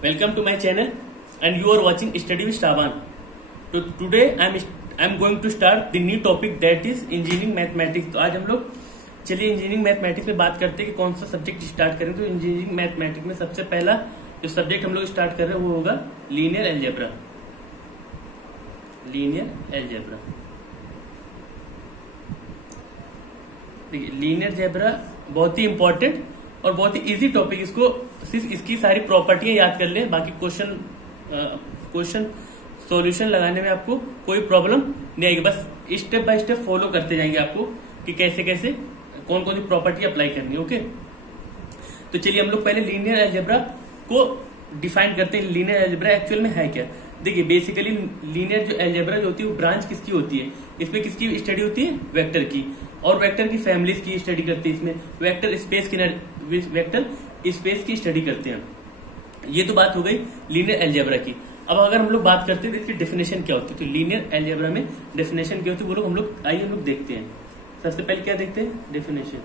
Welcome to my channel and you are watching Study with Shravan. So today I am going to start the new topic that is engineering mathematics. तो आज हम लोग चलिए engineering mathematics में बात करते हैं कि कौन सा सब्जेक्ट स्टार्ट करें। तो इंजीनियरिंग मैथमेटिक्स में सबसे पहला जो सब्जेक्ट हम लोग स्टार्ट कर रहे हैं वो होगा लीनियर अलजेब्रा। लीनियर अलजेब्रा, देखिए लीनियर अलजेब्रा बहुत ही इंपॉर्टेंट और बहुत ही इजी टॉपिक। इसको सिर्फ इसकी सारी प्रॉपर्टियां याद कर लें, बाकी क्वेश्चन सॉल्यूशन लगाने में आपको कोई प्रॉब्लम नहीं आएगी। बस स्टेप बाय स्टेप फॉलो करते जाएंगे आपको कि कैसे कैसे कौन कौन सी प्रॉपर्टी अप्लाई करनी है। ओके, तो चलिए हम लोग पहले लीनियर अलजेब्रा को डिफाइन करते हैं। लीनियर अलजेब्रा एक्चुअल में है क्या। देखिए बेसिकली लीनियर जो अलजेब्रा जो होती है वो ब्रांच किसकी होती है, इसमें किसकी स्टडी होती है, वेक्टर की, और वेक्टर की फैमिलीज की स्टडी करते हैं। इसमें वेक्टर स्पेस की स्टडी करते हैं। ये तो बात हो गई लीनियर अलजेब्रा की। अब अगर हम लोग बात करते हैं तो इसकी डेफिनेशन क्या होती है, तो लीनियर अलजेब्रा में डेफिनेशन क्या होती है वो लोग हम लोग आइए हम लोग देखते हैं। सबसे पहले क्या देखते हैं, डेफिनेशन।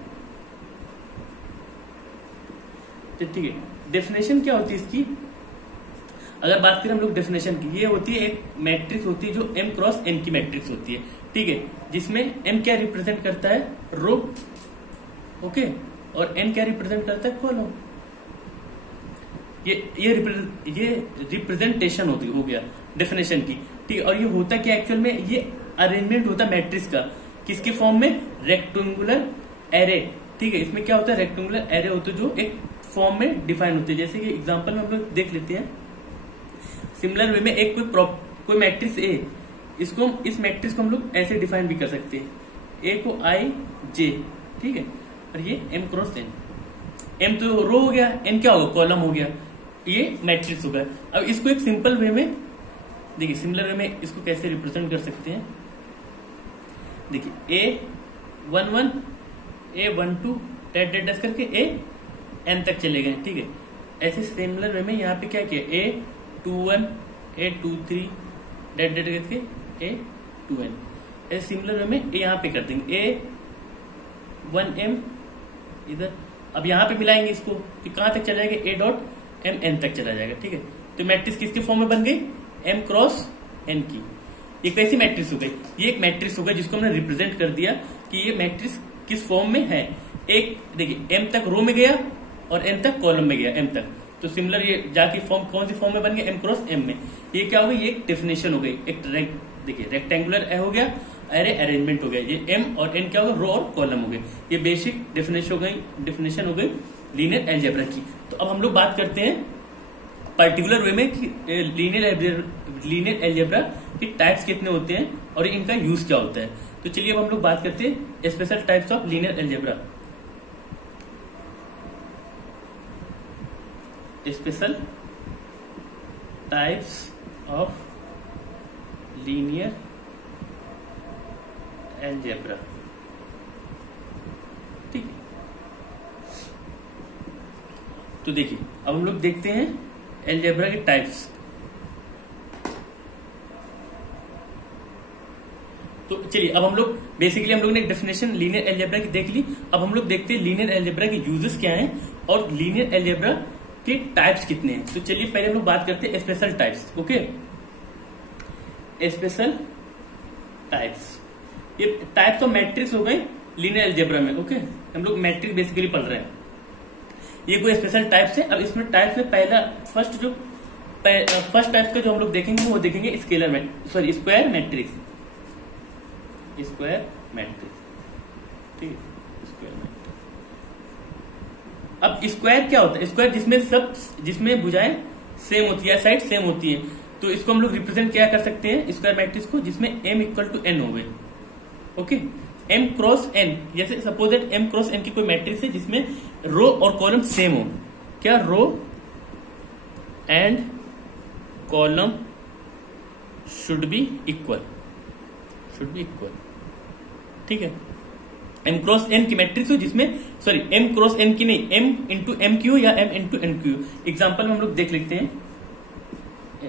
ठीक है, डेफिनेशन क्या होती है इसकी। अगर बात करें हम लोग डेफिनेशन की, ये होती है एक मैट्रिक्स होती है जो m क्रॉस n की मैट्रिक्स होती है। ठीक है, जिसमें m क्या रिप्रेजेंट करता है, रो, ओके, और n क्या रिप्रेजेंट करता है, कॉलम। ये रिप्रेजेंटेशन होती हो गया डेफिनेशन की। ठीक है, और ये होता क्या एक्चुअल में, ये अरेंजमेंट होता है मैट्रिक्स का, किसके फॉर्म में, रेक्टेंगुलर एरे। ठीक है, इसमें क्या होता है, रेक्टेंगुलर एरे होते हैं जो एक फॉर्म में डिफाइन होते हैं। जैसे कि एग्जांपल में हम लोग देख लेते हैं। सिमिलर वे में एक कोई मैट्रिक्स ए, इस मैट्रिक्स को हम लोग ऐसे डिफाइन भी कर सकते हैं, ए को आई जे, ठीक है, और ये एम क्रॉस एन। एम तो रो हो गया, एन क्या होगा, कॉलम हो गया, ये मैट्रिक्स हो गया। अब इसको एक सिंपल वे में देखिए, सिमिलर वे में इसको कैसे रिप्रेजेंट कर सकते हैं। देखिए A11 A12 डैश करके ए एन तक चले गए। ठीक है, ऐसे सिमिलर वे में यहाँ पे क्या किया, A21 A23 डैश करके A2n। ऐसे सिमिलर वे में यहाँ पे कर देंगे A1m इधर। अब यहाँ पे मिलाएंगे इसको कि कहां तक चला जाएगा, A डॉट m n तक चला जाएगा। ठीक है, तो मैट्रिक्स किसके फॉर्म में बन गई, m क्रॉस n की। ये कैसी मैट्रिक्स हो गई, ये एक मैट्रिक्स हो गई जिसको हमने रिप्रेजेंट कर दिया कि ये मैट्रिक्स किस फॉर्म में है। एक देखिए m तक रो में गया और n तक कॉलम में गया, m तक। तो सिमिलर ये जाके फॉर्म कौन सी फॉर्म में बन गया, m क्रॉस m में। ये क्या हो गई, ये एक डेफिनेशन हो गई। एक देखिए रेक्टेंगुलर हो गया, एरे अरेंजमेंट हो गया। ये m और n क्या हो गया, रो और कॉलम हो गए। ये बेसिक डेफिनेशन हो गई लीनियर अलजेब्रा की। तो अब हम लोग बात करते हैं पर्टिकुलर वे में कि लीनियर अलजेब्रा की टाइप्स कितने होते हैं और इनका यूज क्या होता है। तो चलिए अब हम लोग बात करते हैं special types of linear algebra. Special types of linear algebra. ठीक है, तो देखिए अब हम लोग देखते हैं अलजेब्रा के टाइप्स। तो चलिए अब हम लोग बेसिकली हम लोग ने डेफिनेशन लीनियर अलजेब्रा की देख ली। अब हम लोग देखते हैं लीनियर अलजेब्रा के यूजेस क्या हैं और लीनियर अलजेब्रा के टाइप्स कितने हैं। तो चलिए पहले हम लोग बात करते हैं special types. Okay, special types, ये टाइप्स ऑफ मैट्रिक्स हो गए लीनियर अलजेब्रा में। ओके, हम लोग मैट्रिक्स बेसिकली पढ़ रहे हैं, ये कोई स्पेशल टाइप्स है। अब इसमें टाइप्स में पहला फर्स्ट टाइप्स का जो हम लोग देखेंगे वो देखेंगे scalar square matrix. Square matrix, ठीक है, स्क्वायर मैट्रिक्स। अब स्क्वायर क्या होता है, स्क्वायर जिसमें भुजाएं सेम होती है, साइड सेम होती है। तो इसको हम लोग रिप्रेजेंट क्या कर सकते हैं, स्क्वायर मैट्रिक्स को, जिसमें m इक्वल टू n हो गए। ओके, m क्रॉस n, जैसे suppose that m cross n की कोई मैट्रिक्स है जिसमें रो और कॉलम सेम हो। क्या, row and column should be equal. ठीक है, m क्रॉस n की मैट्रिक्स हो जिसमें m क्रॉस n की नहीं, m इंटू एम क्यू या m into N Q. Example में हम लोग देख लेते हैं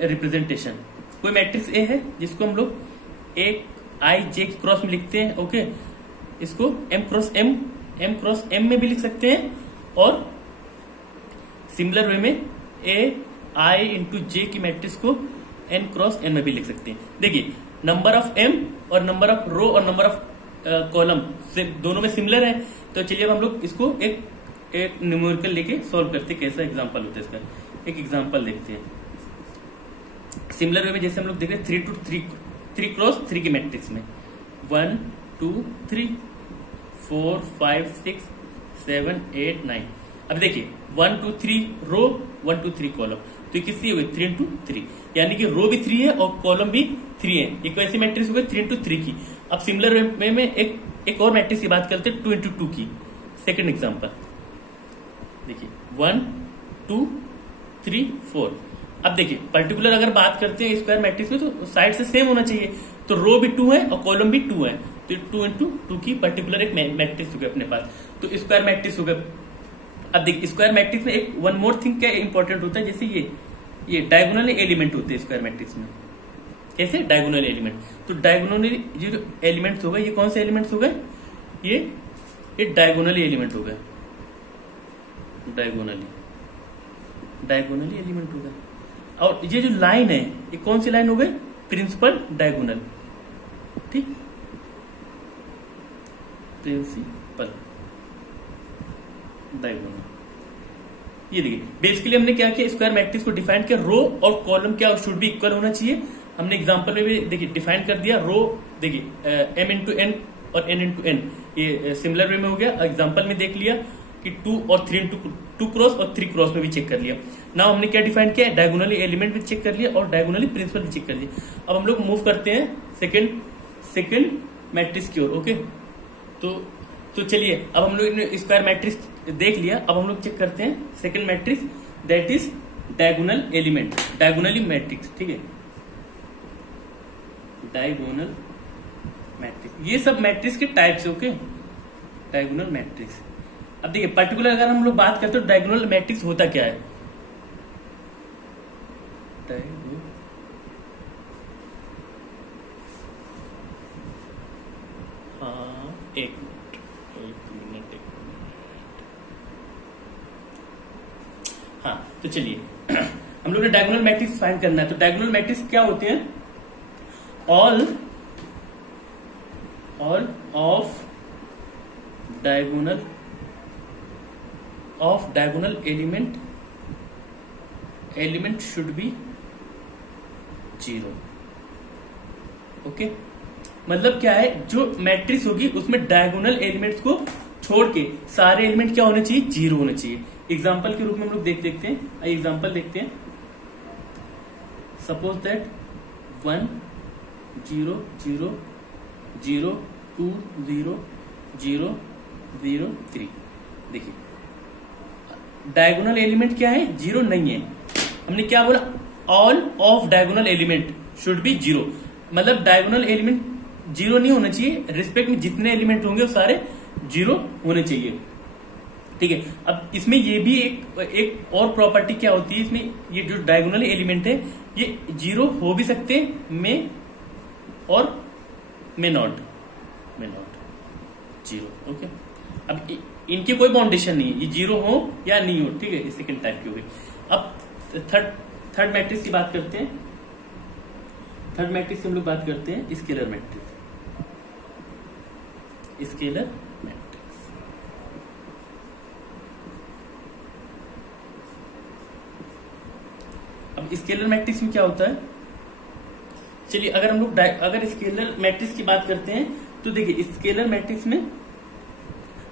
रिप्रेजेंटेशन। कोई मैट्रिक्स ए है जिसको हम लोग एक आई जे क्रॉस में लिखते हैं। ओके, इसको m क्रॉस m में भी लिख सकते हैं और सिमिलर वे में आई इंटू जे की मैट्रिक्स को n क्रॉस n में भी लिख सकते हैं। देखिए नंबर ऑफ m और नंबर ऑफ रो और नंबर ऑफ कॉलम दोनों में सिमिलर है, तो चलिए अब हम लोग इसको एक न्यूमेरिकल लेके सॉल्व करते हैं। कैसा एग्जांपल होता है इसका, एक एग्जांपल देखते हैं। सिमिलर वे में जैसे हम लोग देख रहे हैं 3 क्रॉस 3 की मैट्रिक्स में 1 2 3 4 5 6 7 8 9। अब देखिए 1 2 3 रो 1 2 3 कॉलम, तो ये किसकी हो गई 3 इंटू 3, यानी कि रो भी 3 है और कॉलम भी 3 है। एक वैसी मैट्रिक्स हो गई 3 इंटू 3 की। अब सिमिलर वे में एक और मैट्रिक्स की बात करते हैं 2 इंटू 2 की। सेकेंड एग्जाम्पल देखिए 1 2 3 4। अब देखिए पर्टिकुलर अगर बात करते हैं स्क्वायर मैट्रिक्स में तो साइड से सेम होना चाहिए, तो रो भी 2 है और कॉलम भी 2 है, तो 2 इंटू 2 की पर्टिकुलर एक मैट्रिक्स हो गया अपने पास, तो स्क्वायर मैट्रिक्स हो गया। अब देखिए स्क्वायर मैट्रिक्स में एक वन मोर थिंग क्या इंपॉर्टेंट होता है, जैसे ये डायगोनल एलिमेंट होते हैं स्क्वायर मैट्रिक्स में। कैसे डायगोनल एलिमेंट, तो डायगोनल जो एलिमेंट्स हो गए ये कौन से एलिमेंट्स हो गए, ये डायगोनली एलिमेंट हो गए, डायगोनली एलिमेंट हो गए। और ये जो लाइन है ये कौन सी लाइन हो गई, प्रिंसिपल डायगोनल, ठीक, प्रिंसिपल डायगोनल। ये देखिए बेसिकली हमने क्या किया, स्क्वायर मैट्रिक्स को डिफाइन किया, रो और कॉलम क्या शुड भी इक्वल होना चाहिए। हमने एग्जांपल में भी देखिए डिफाइन कर दिया, रो देखिए m इंटू एन और n इंटू एन, ये सिमिलर वे में हो गया। एग्जांपल में देख लिया कि 2 और 3 इंटू 2 क्रॉस और 3 क्रॉस में भी चेक कर लिया। नाउ हमने क्या डिफाइन किया, डायगोनली एलिमेंट भी चेक कर लिया और डायगोनली प्रिंसिपल भी चेक कर लिया। अब हम लोग मूव करते हैं सेकंड मैट्रिक्स की ओर। ओके, तो चलिए अब हम लोग ने स्क्वायर मैट्रिक्स देख लिया, अब हम लोग चेक करते हैं second matrix, that is diagonal element, diagonally matrix, ठीक है, डायगोनल मैट्रिक्स। ये सब मैट्रिक्स के टाइप्स है। Okay, diagonal matrix. अब देखिए पर्टिकुलर अगर हम लोग बात करते हैं तो डायगोनल मैट्रिक्स होता क्या है, एक मिनट। हाँ तो चलिए हम लोग ने डायगोनल मैट्रिक्स फाइंड करना है। तो डायगोनल मैट्रिक्स क्या होते हैं, all of diagonal element should be 0। Okay, मतलब क्या है, जो मैट्रिक्स होगी उसमें डायगोनल एलिमेंट्स को छोड़ के सारे एलिमेंट क्या होने चाहिए, 0 होने चाहिए। एग्जाम्पल के रूप में हम लोग देखते हैं, एग्जाम्पल देखते हैं। Suppose that 1 0 0 0 2 0 0 0 3। देखिए डायगोनल एलिमेंट क्या है, 0 नहीं है। हमने क्या बोला, all of diagonal element should be 0, मतलब डायगोनल एलिमेंट 0 नहीं होना चाहिए, रिस्पेक्ट में जितने एलिमेंट होंगे वो सारे 0 होने चाहिए। ठीक है, अब इसमें ये भी एक और प्रॉपर्टी क्या होती है, इसमें ये जो डायगोनल एलिमेंट है ये 0 हो भी सकते हैं, में और में नॉट 0। ओके, अब इनकी कोई बाउंडेशन नहीं है, ये 0 हो या नहीं हो। ठीक है, ये सेकंड टाइप की हो गई। अब थर्ड मैट्रिक्स की बात करते हैं। थर्ड मैट्रिक्स की हम लोग बात करते हैं स्केलर मैट्रिक्स। स्केलर मैट्रिक्स अब स्केलर मैट्रिक्स में क्या होता है, चलिए अगर हम लोग अगर स्केलर मैट्रिक्स की बात करते हैं तो देखिए स्केलर मैट्रिक्स में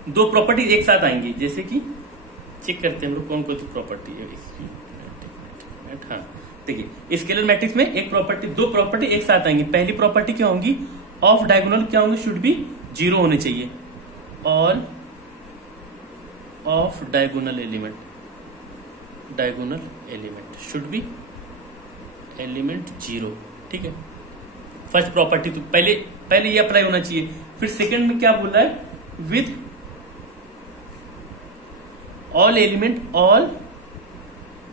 दो प्रॉपर्टी एक साथ आएंगी, जैसे कि चेक करते हैं हम लोग कौन कौन सी प्रॉपर्टी है इसकी। हाँ देखिए स्केलर मैट्रिक्स में दो प्रॉपर्टी एक साथ आएंगी। पहली प्रॉपर्टी क्या होंगी, ऑफ डायगोनल क्या होंगे, शुड बी 0 होने चाहिए। All of diagonal element should be element 0। ठीक है, फर्स्ट प्रॉपर्टी तो पहले ये अप्लाई होना चाहिए। फिर सेकंड में क्या बोल रहा है, विद ऑल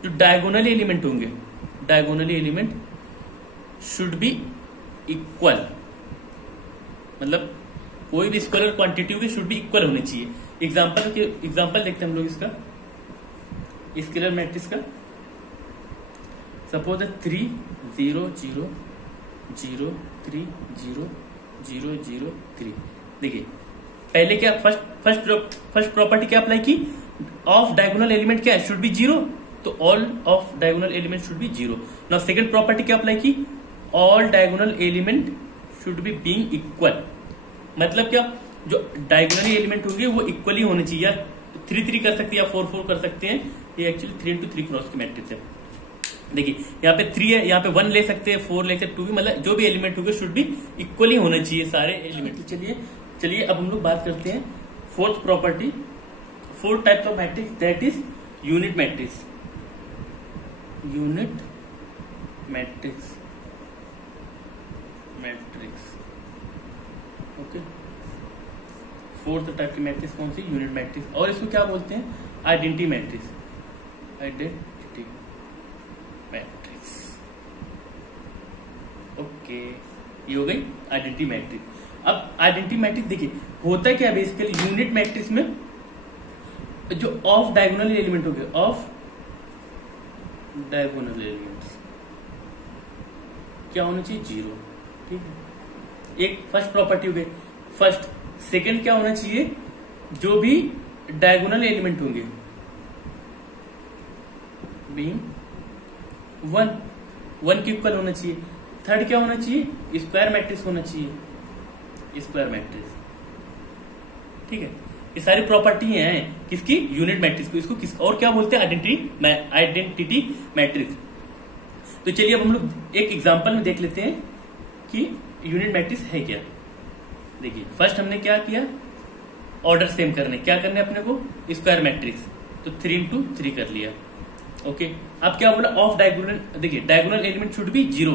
जो डायगोनल एलिमेंट होंगे, diagonally element should be equal, मतलब कोई भी स्केलर क्वांटिटी होगी शुड बी इक्वल होनी चाहिए। एग्जांपल देखते हैं हम लोग इसका स्केलर मैट्रिक्स का। सपोज 3 0 0 0 3 0 0 0 3। देखिए पहले क्या फर्स्ट प्रॉपर्टी क्या अप्लाई की, ऑफ डायगोनल एलिमेंट क्या है, शुड बी जीरो, तो all of diagonal element should be zero. Now second property क्या अप्लाई की, all diagonal element should be being equal. मतलब क्या, जो डायगोनल एलिमेंट होंगे वो इक्वली होने चाहिए, या 3 3 कर सकते हैं या 4 4 कर सकते हैं। ये एक्चुअली 3 into 3 क्रॉस की मैट्रिक्स है। देखिए यहाँ पे 3 है, यहाँ पे 1 ले सकते हैं, 4 ले सकते हैं, 2 भी, मतलब जो भी एलिमेंट होंगे शुड बी इक्वली होने चाहिए सारे एलिमेंट। चलिए अब हम लोग बात करते हैं fourth property, fourth type of matrix, that is unit matrix. Unit matrix okay. Fourth type की मैट्रिक्स कौन सी, यूनिट मैट्रिक्स, और इसको क्या बोलते हैं, identity matrix. Identity matrix okay, ये हो गई आइडेंटिटी मैट्रिक्स। अब आइडेंटिटी मैट्रिक्स देखिए होता क्या है बेसिकली, यूनिट मैट्रिक्स में जो ऑफ डायगोनल एलिमेंट हो गए, ऑफ डायगोनल एलिमेंट्स क्या होना चाहिए, जीरो। ठीक है, एक फर्स्ट प्रॉपर्टी हो गई फर्स्ट। सेकंड क्या होना चाहिए, जो भी डायगोनल एलिमेंट होंगे बीइंग वन के इक्वल होना चाहिए। थर्ड क्या होना चाहिए, स्क्वायर मैट्रिक्स होना चाहिए, स्क्वायर मैट्रिक्स। ठीक है, ये सारी प्रॉपर्टी हैं किसकी, यूनिट मैट्रिक्स को। इसको किस और क्या बोलते हैं, आइडेंटिटी मैट्रिक्स। तो चलिए अब हम लोग एक एग्जांपल में देख लेते हैं कि यूनिट मैट्रिक्स है क्या। देखिए फर्स्ट हमने क्या किया, ऑर्डर सेम करने, क्या करने अपने को, स्क्वायर मैट्रिक्स, तो 3 into 3 कर लिया। ओके, अब क्या बोला, ऑफ डायगोनल, देखिए डायगोनल एलिमेंट शुड बी 0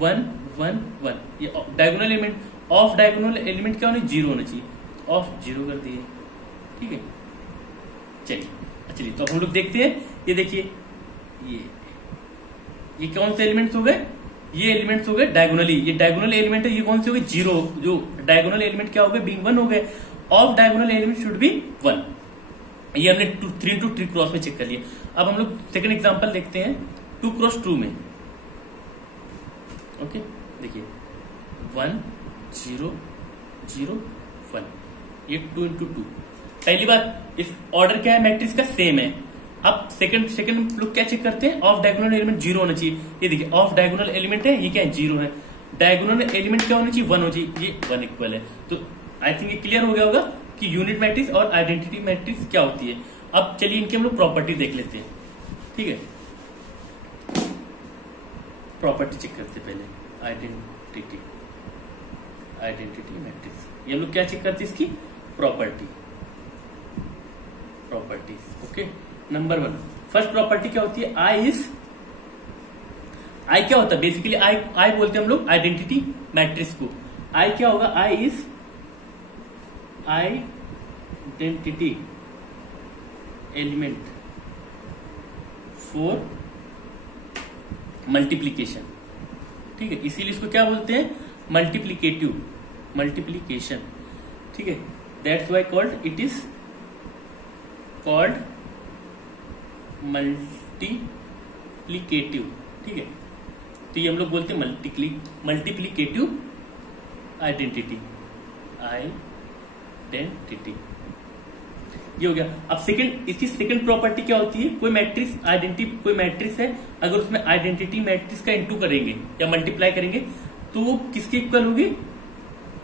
1 1 1। ये diagonal element, of diagonal element क्या होना, 0 होना चाहिए, ऑफ 0 कर दिए। ठीक है, चलिए तो हम लोग देखते हैं। ये देखिए ये कौन से एलिमेंट्स हो गए, ये एलिमेंट्स हो गए डायगोनली, ये डायगोनल एलिमेंट है, ये कौन से हो गए, 0। जो डायगोनल एलिमेंट क्या हो गए, बीइंग 1 हो गए, of diagonal element should be 1। ये हमने 3 into 3 क्रॉस में चेक कर लिया। अब हम लोग सेकंड एग्जांपल देखते हैं 2 cross 2 में। ओके, देखिए 1 0 0 1, ये 2 into 2। पहली बात, इस ऑर्डर क्या है मैट्रिक्स का, सेम है। अब सेकंड लोग क्या चेक करते हैं, ऑफ डायगोनल एलिमेंट 0 होना चाहिए। ये देखिए ऑफ डायगोनल एलिमेंट है, ये क्या है, 0 है। डायगोनल एलिमेंट क्या होना चाहिए, 1 हो चाहिए, ये 1 इक्वल है। तो आई थिंक ये क्लियर हो गया होगा कि यूनिट मैट्रिक्स और आइडेंटिटी मैट्रिक्स क्या होती है। अब चलिए इनकी हम लोग प्रॉपर्टी देख लेते हैं। ठीक है, प्रॉपर्टी चेक करते हैं पहले, आइडेंटिटी मैट्रिक्स। ये हम लोग क्या चेक करते हैं, इसकी properties. Okay, number 1 first property क्या होती है, आई क्या होता है बेसिकली, आई बोलते हैं हम लोग आइडेंटिटी मैट्रिक्स को। आई क्या होगा, I is identity element for multiplication. ठीक है, इसीलिए इसको क्या बोलते हैं, मल्टीप्लीकेशन। ठीक है, that's why called, it is called multiplicative. ठीक है, तो ये हम लोग बोलते हैं मल्टीप्लीकेटिव आइडेंटिटी। ये हो गया। अब सेकंड, इसकी सेकंड प्रॉपर्टी क्या होती है, कोई मैट्रिक्स है, अगर उसमें आइडेंटिटी मैट्रिक्स का इंटू करेंगे या मल्टीप्लाई करेंगे तो वो किसके इक्वल होगी,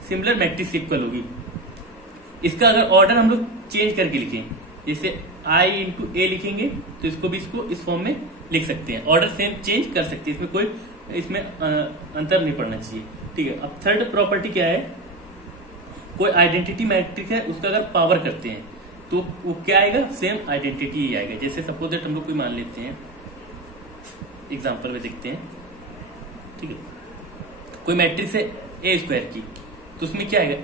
सिमिलर मैट्रिक्स इक्वल होगी। इसका अगर ऑर्डर हम लोग चेंज करके लिखें, जैसे आई इंटू ए लिखेंगे तो इसको भी इस फॉर्म में लिख सकते हैं, ऑर्डर सेम चेंज कर सकते हैं, इसमें अंतर नहीं पड़ना चाहिए। ठीक है, अब थर्ड प्रॉपर्टी क्या है, कोई आइडेंटिटी मैट्रिक्स है, उसका अगर पावर करते हैं तो वो क्या आएगा, सेम आइडेंटिटी ही आएगा। जैसे सपोज दैट हम लोग कोई मान लेते हैं, एग्जांपल में देखते हैं। ठीक है, कोई मैट्रिक्स है ए स्क्वायर की, तो उसमें क्या आएगा,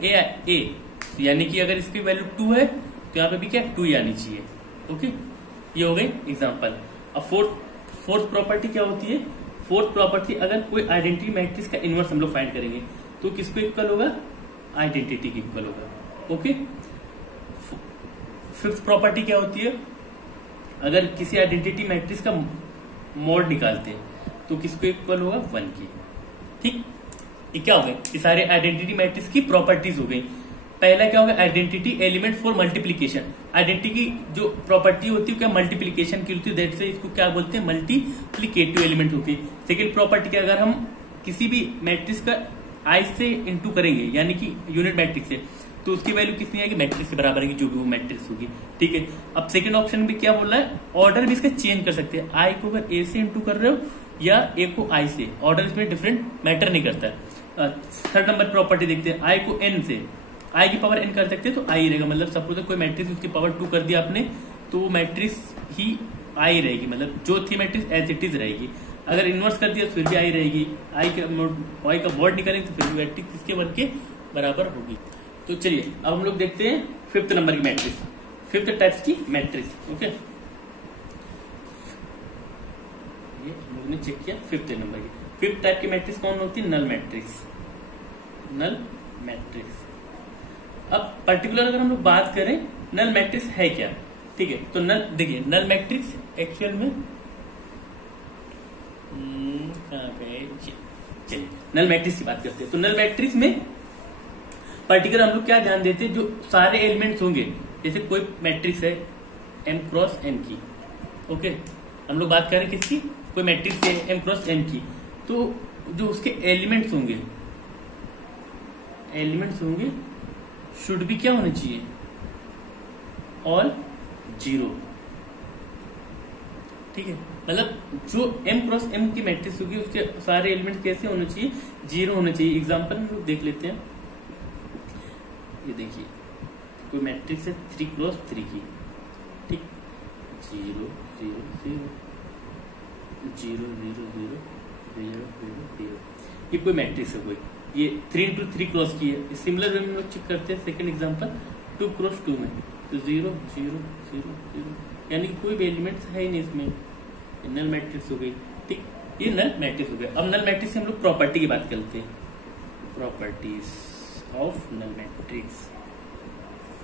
ए, यानी कि अगर इसकी वैल्यू 2 है तो यहाँ पे भी क्या 2 ही आनी चाहिए। ओके, ये हो गई एग्जांपल। अब फोर्थ प्रॉपर्टी क्या होती है, फोर्थ प्रॉपर्टी, अगर कोई आइडेंटिटी मैट्रिक्स का इनवर्स हम लोग फाइंड करेंगे तो किसको इक्वल होगा, आइडेंटिटी की इक्वल होगा। ओके, फिफ्थ प्रॉपर्टी क्या होती है, अगर किसी आइडेंटिटी मैट्रिक्स का मोड निकालते हैं, तो किसको इक्वल होगा 1 के। ठीक, ये क्या हो गए, ये सारे आइडेंटिटी मैट्रिक्स की प्रॉपर्टीज हो गई। पहला क्या होगा, identity element for multiplication. Identity की जो प्रॉपर्टी होती है क्या मल्टीप्लीकेशन की होती है, दैट से इसको क्या बोलते हैं, मल्टीप्लीकेटिव एलिमेंट होती है। सेकेंड प्रॉपर्टी क्या, अगर हम किसी भी मैट्रिक्स का आई से इंटू करेंगे यानी कि यूनिट मैट्रिक्स से, तो उसकी वैल्यू कितनी आएगी, मैट्रिक्स के बराबर आएगी, जो भी वो मैट्रिक्स होगी। ठीक है, अब सेकंड ऑप्शन में क्या बोल रहा है, ऑर्डर भी इसका चेंज कर सकते हैं। आई को अगर ए से इंटू कर रहे हो या ए को आई से, ऑर्डर इसमें डिफरेंट मैटर नहीं करता है। थर्ड नंबर प्रॉपर्टी देखते हैं, आई को एन से, आई की पावर एन कर सकते हैं तो आई रहेगा। मतलब सपोज कोई मैट्रिक्स उसकी पावर 2 कर दिया आपने तो वो मैट्रिक्स ही आई रहेगी, मतलब जो थी मैट्रिक्स एज इट इज रहेगी। अगर इनवर्स कर दिया तो फिर भी आई रहेगी। आई का वर्ड निकालेंगे तो फिर भी मैट्रिक्स इसके वर्ग के बराबर होगी। तो चलिए अब हम लोग देखते हैं फिफ्थ नंबर की मैट्रिक्स, फिफ्थ टाइप्स की मैट्रिक्स। ओके, ये हम लोग ने चेक किया फिफ्थ नंबर की। फिफ्थ टाइप की मैट्रिक्स कौन होती है, नल मैट्रिक्स। Null matrix. अब पर्टिकुलर अगर हम लोग बात करें नल मैट्रिक्स है क्या, ठीक है, तो नल देखिए, नल मैट्रिक्स एक्चुअल में चलिए नल मैट्रिक्स की बात करते हैं। तो नल मैट्रिक्स में पर्टिकुलर हम लोग क्या ध्यान देते हैं, जो सारे एलिमेंट्स होंगे, जैसे कोई मैट्रिक्स है m क्रॉस n की, ओके, हम लोग बात करें किसकी, कोई मैट्रिक्स है m क्रॉस n की, तो जो उसके एलिमेंट्स होंगे शुड भी क्या होने चाहिए, ऑल 0। ठीक है, मतलब जो m क्रॉस m की मैट्रिक्स होगी उसके सारे एलिमेंट कैसे होने चाहिए, 0 होने चाहिए। एग्जांपल हम लोग देख लेते हैं, ये देखिए कोई मैट्रिक्स है 3 क्रॉस 3 की, ठीक, 0 0 0 0 0 0 0 0, ये कोई मैट्रिक्स है कोई, ये 3 इंटू 3 क्रॉस की है। सिमिलर वे में हम लोग चेक करते हैं सेकंड एग्जांपल 2 क्रॉस 2 में, तो 0 0 0 0, यानी कि कोई भी एलिमेंट्स है ही नहीं इसमें, नल मैट्रिक्स हो गई। ठीक, ये नल मैट्रिक्स हो गया। अब नल मैट्रिक्स से हम लोग प्रॉपर्टी की बात करते हैं, properties of null matrix.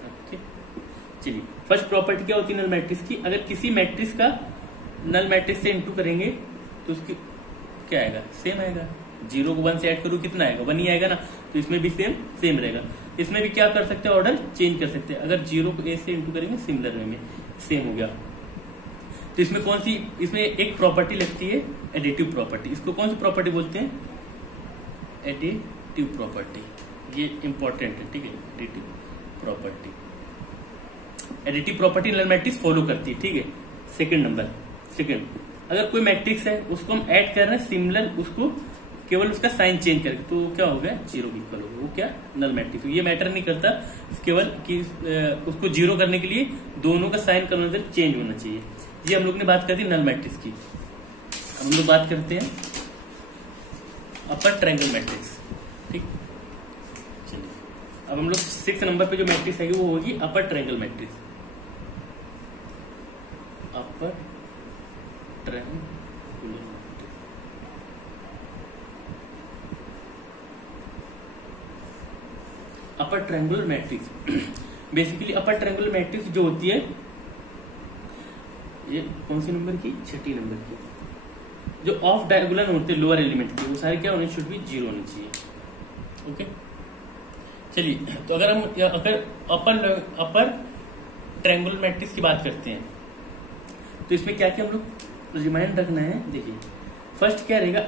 Okay, चलिए फर्स्ट प्रॉपर्टी क्या होती है नल मैट्रिक्स की, अगर किसी मैट्रिक्स का नल मैट्रिक्स से इंटू करेंगे तो उसकी क्या आएगा, सेम आएगा। 0 को 1 से ऐड करूँ कितना आएगा, 1 ही आएगा ना, तो इसमें भी सेम रहेगा। इसमें भी क्या कर सकते हैं, ऑर्डर चेंज कर सकते हैं। अगर 0 को a से इंटू करेंगे सिमिलर वे में सेम हो गया। तो इसमें कौन सी, इसमें एक प्रॉपर्टी लगती है एडिटिव प्रॉपर्टी। इसको कौन सी प्रॉपर्टी बोलते हैं, एडिटिव प्रॉपर्टी, ये इंपॉर्टेंट है। ठीक है, additive property, additive property null matrix follow करती है। ठीक है, सेकंड नंबर, सेकंड, अगर कोई मैट्रिक्स है उसको हम ऐड कर रहे हैं सिमिलर, उसको केवल उसका साइन चेंज करके, तो क्या हो गया, 0 इक्वल हो गया, वो क्या, नल मैट्रिक्स। ये मैटर नहीं करता, केवल कि उसको 0 करने के लिए दोनों का साइन कन्वर्जन चेंज होना चाहिए। ये हम लोग ने बात कर दी नल मैट्रिक्स की। हम लोग बात करते हैं अपर ट्रायंगल मैट्रिक्स। ठीक, चलिए अब हम लोग 6 नंबर पे जो मैट्रिक्स है वो होगी upper triangle matrix. Upper triangular matrix, upper triangular matrix. Basically upper triangular matrix जो होती है, ये कौन सी नंबर की, 6 नंबर की, जो ऑफ डायगोनल होते हैं लोअर एलिमेंट के, वो सारे क्या होने, शुड भी 0 होने चाहिए। ओके, चलिए तो अगर हम अपर ट्रायंगुलर मैट्रिक्स की बात करते हैं तो इसमें क्या क्या हम लोग रिमाइंड रखना है। देखिए फर्स्ट क्या रहेगा,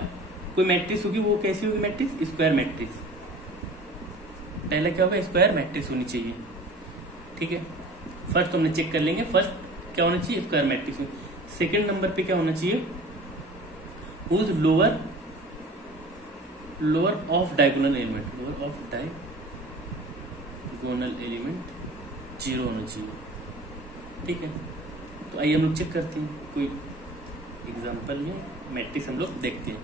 कोई मैट्रिक्स होगी, वो कैसी होगी मैट्रिक्स, स्क्वायर मैट्रिक्स। पहला क्या होगा, स्क्वायर मैट्रिक्स होनी चाहिए। ठीक है, फर्स्ट हमने चेक कर लेंगे, फर्स्ट क्या होना चाहिए, स्क्वायर मैट्रिक्स में। सेकंड नंबर पे क्या होना चाहिए, whose lower of diagonal element, lower of diagonal element 0 होना चाहिए। ठीक है, तो आइए हम लोग चेक करते हैं, कोई एग्जांपल में मैट्रिक्स हम लोग देखते हैं।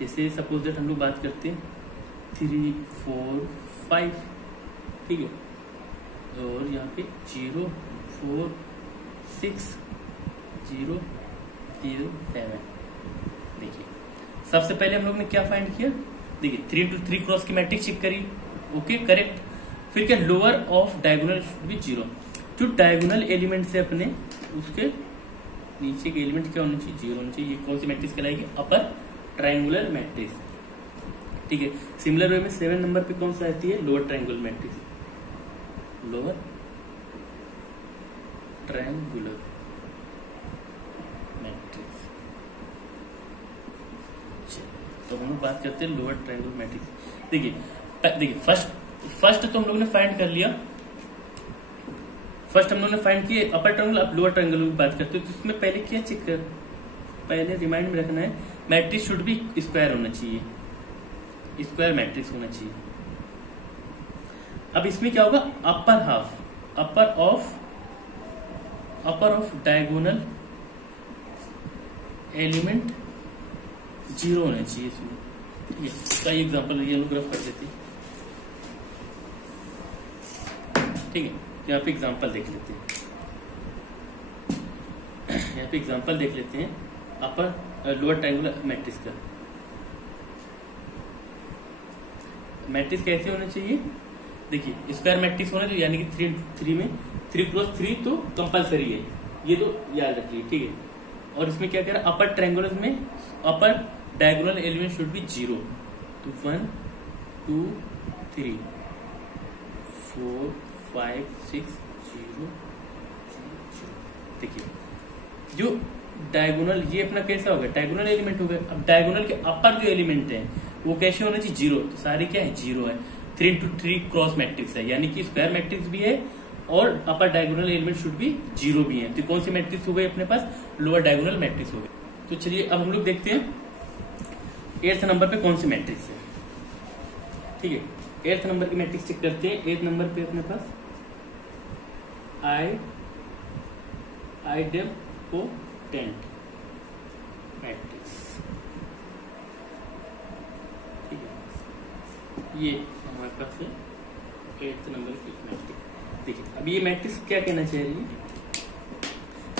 जैसे सपोज दैट हम लोग बात करते हैं 3 4 5, ठीक है, और यहाँ पे 0 4 6 0 0 7। देखिए सबसे पहले हम लोग ने क्या फाइंड किया, देखिए 3 इंटू 3 क्रॉस की मैट्रिक्स चेक करी, ओके करेक्ट। फिर क्या, lower of diagonal should be 0, जो डायगोनल एलिमेंट से अपने उसके नीचे के एलिमेंट क्या होना चाहिए, 0 होना चाहिए। ये कौन सी मैट्रिक्स कहलाएगी, अपर ट्रायंगुलर मैट्रिक्स। ठीक है, सिमिलर वे में 7 नंबर पे कौन सा आती है? Lower triangular matrix. Lower triangular matrix. तो हम लोग बात करते हैं लोअर ट्रायंगुलर मैट्रिक्स। देखिए फर्स्ट तो हम लोग ने फाइंड कर लिया। फर्स्ट हम लोग ने फाइंड किया अपर ट्रायंगल, अब लोअर ट्रायंगल की बात करते हैं। तो इसमें पहले क्या चेक कर, पहले रिमाइंड में रखना है मैट्रिक्स शुड भी स्क्वायर होना चाहिए, स्क्वायर मैट्रिक्स होना चाहिए। अब इसमें क्या होगा? अपर ऑफ डायगोनल एलिमेंट 0 होना चाहिए इसमें। ठीक है, इसका एग्जाम्पल ये ग्राफ कर देते हैं। ठीक है, यहाँ पे एग्जाम्पल देख लेते हैं। यहाँ पे एग्जाम्पल देख लेते हैं अपर लोअर ट्रायंगुलर मैट्रिक्स का। मैट्रिक्स कैसे होना चाहिए? देखिए स्क्वायर मैट्रिक्स होना चाहिए, यानी कि 3 में 3x3 तो कंपलसरी है, ये तो याद रखिए। ठीक है, और इसमें क्या कह रहा है? अपर ट्रायंगुलर में अपर डायगोनल एलिमेंट शुड बी 0। तो 1 2 3 4 5 6 0 0। देखिए जो डायगोनल, ये अपना कैसा होगा? डायगोनल एलिमेंट हो गया। अब डायगोनल के अपर जो एलिमेंट है वो कैसे होना चाहिए? 0। तो सारे क्या है? 0 है। 3x3 क्रॉस मैट्रिक्स है, यानी कि स्क्वायर मैट्रिक्स भी है और अपर डायगोनल एलिमेंट शुड भी 0 भी है। तो कौन सी मैट्रिक्स हो गई अपने पास? लोअर डायगोनल मैट्रिक्स हो गई। तो चलिए अब हम लोग देखते हैं 8th नंबर पे कौन सी मैट्रिक्स है। ठीक है, 8th नंबर की मैट्रिक्स चेक करते हैं। 8th नंबर पे अपने पास आइडेम्पोटेंट मैट्रिक्स। ठीक है, ये हमारे पास है 8th नंबर की मैट्रिक्स। देखिए अब ये मैट्रिक्स क्या कहना चाह रही है?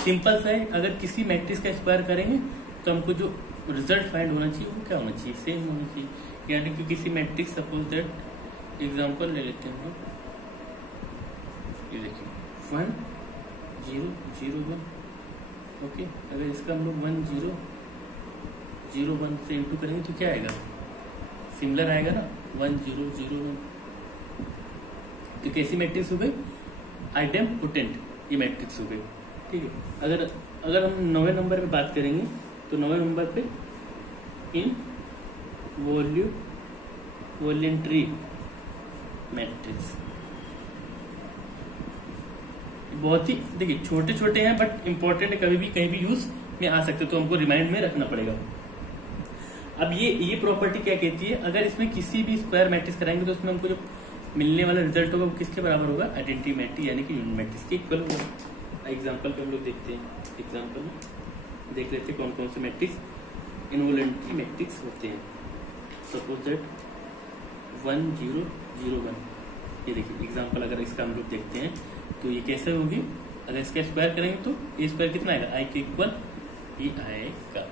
सिंपल सा है, अगर किसी मैट्रिक्स का स्क्वायर करेंगे तो हमको जो रिजल्ट फाइंड होना चाहिए वो क्या होना चाहिए? सेम होना चाहिए। यानी कि किसी मैट्रिक्स, सपोज दैट एग्जांपल ले लेते हैं हम, ये देखिए 1 0 0 1। ओके, अगर इसका हम लोग 1 0 0 1 से इंटू करेंगे तो क्या आएगा? सिमिलर आएगा ना, 1 0 0 1। तो कैसी मैट्रिक्स हो गई? आइडेम्पोटेंट ये मैट्रिक्स हो गई। ठीक है, अगर हम 9वें नंबर पे बात करेंगे तो 9वें नंबर पे इन वॉल्यूंट्री मैट्रिक्स। बहुत ही देखिए छोटे छोटे हैं बट इंपॉर्टेंट है, कभी भी कहीं भी यूज में आ सकते, तो हमको रिमाइंड में रखना पड़ेगा। अब ये प्रॉपर्टी क्या कहती है? अगर इसमें किसी भी स्क्वायर मैट्रिक्स कराएंगे तो उसमें हमको जो मिलने वाला रिजल्ट होगा वो किसके बराबर होगा? आइडेंटिटी मैट्रिक्स यानी कि यूनिट मैट्रिक्स के इक्वल होगा। एग्जाम्पल पे हम लोग देखते हैं, एग्जाम्पल में देख लेते हैं कौन कौन से मैट्रिक्स इनवॉल्यूंट्री मैट्रिक्स होते हैं। Suppose that 1 0 0 1। ये देखिए एग्जाम्पल, अगर इसका हम लोग देखते हैं तो ये कैसे होगी? अगर इसका स्क्वायर करेंगे तो ये स्क्वायर कितना आएगा? आई के इक्वल ये आएगा।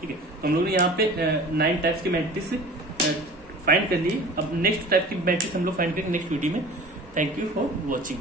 ठीक है, तो हम लोग ने यहाँ पे 9 टाइप्स के मैट्रिक्स फाइंड कर लिए। अब नेक्स्ट टाइप की मैट्रिक्स हम लोग फाइंड करेंगे नेक्स्ट वीडियो में। Thank you for watching.